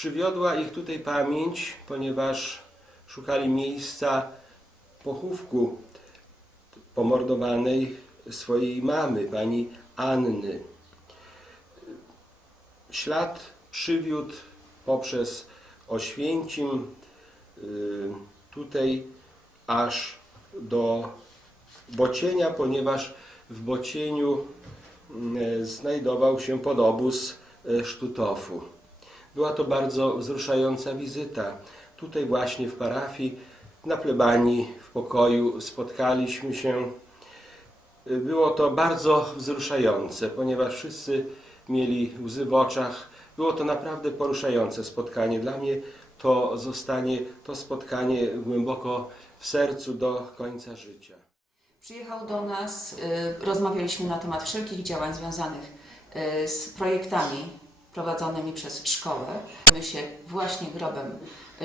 Przywiodła ich tutaj pamięć, ponieważ szukali miejsca pochówku pomordowanej swojej mamy, pani Anny. Ślad przywiódł poprzez Oświęcim y, tutaj aż do Bocienia, ponieważ w Bocieniu y, znajdował się podobóz y, Sztutofu. Była to bardzo wzruszająca wizyta. Tutaj właśnie w parafii, na plebanii, w pokoju spotkaliśmy się. Było to bardzo wzruszające, ponieważ wszyscy mieli łzy w oczach. Było to naprawdę poruszające spotkanie. Dla mnie to zostanie to spotkanie głęboko w sercu do końca życia. Przyjechał do nas, y, rozmawialiśmy na temat wszelkich działań związanych y, z projektami prowadzonymi przez szkołę. My się właśnie grobem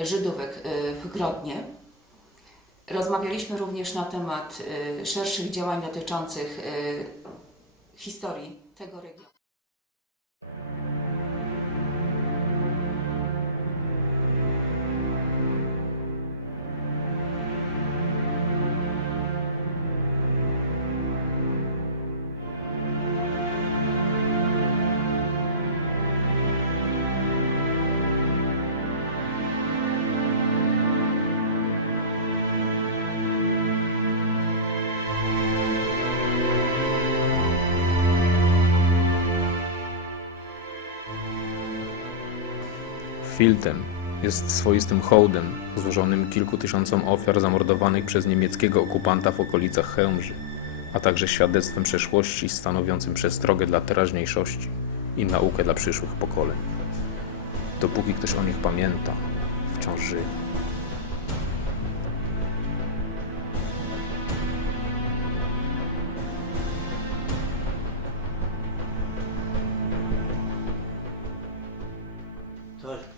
Żydówek y, w Grodnie. Rozmawialiśmy również na temat y, szerszych działań dotyczących y, historii tego regionu. Filtem jest swoistym hołdem złożonym kilku tysiącom ofiar zamordowanych przez niemieckiego okupanta w okolicach Chełmży, a także świadectwem przeszłości stanowiącym przestrogę dla teraźniejszości i naukę dla przyszłych pokoleń. Dopóki ktoś o nich pamięta, wciąż żyje.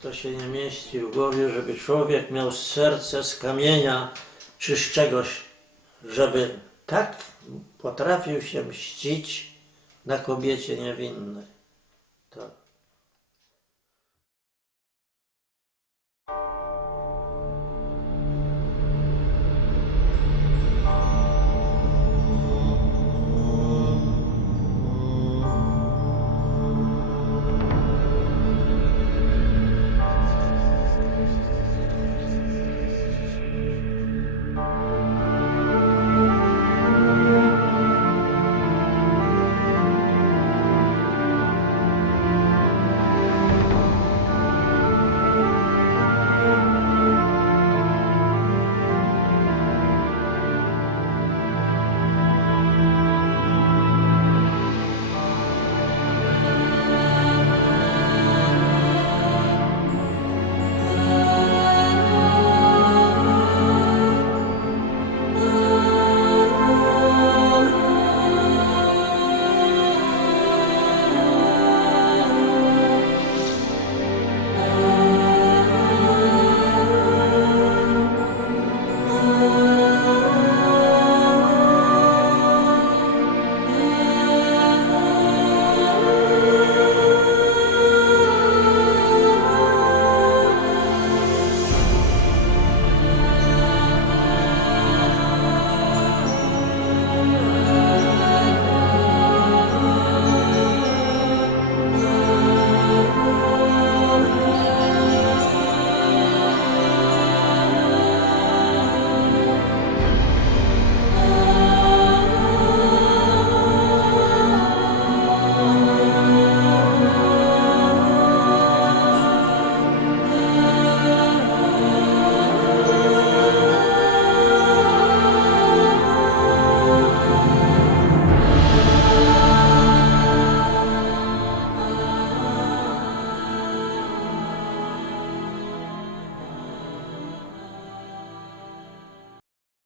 To się nie mieści w głowie, żeby człowiek miał serce z kamienia czy z czegoś, żeby tak potrafił się mścić na kobiecie niewinnej.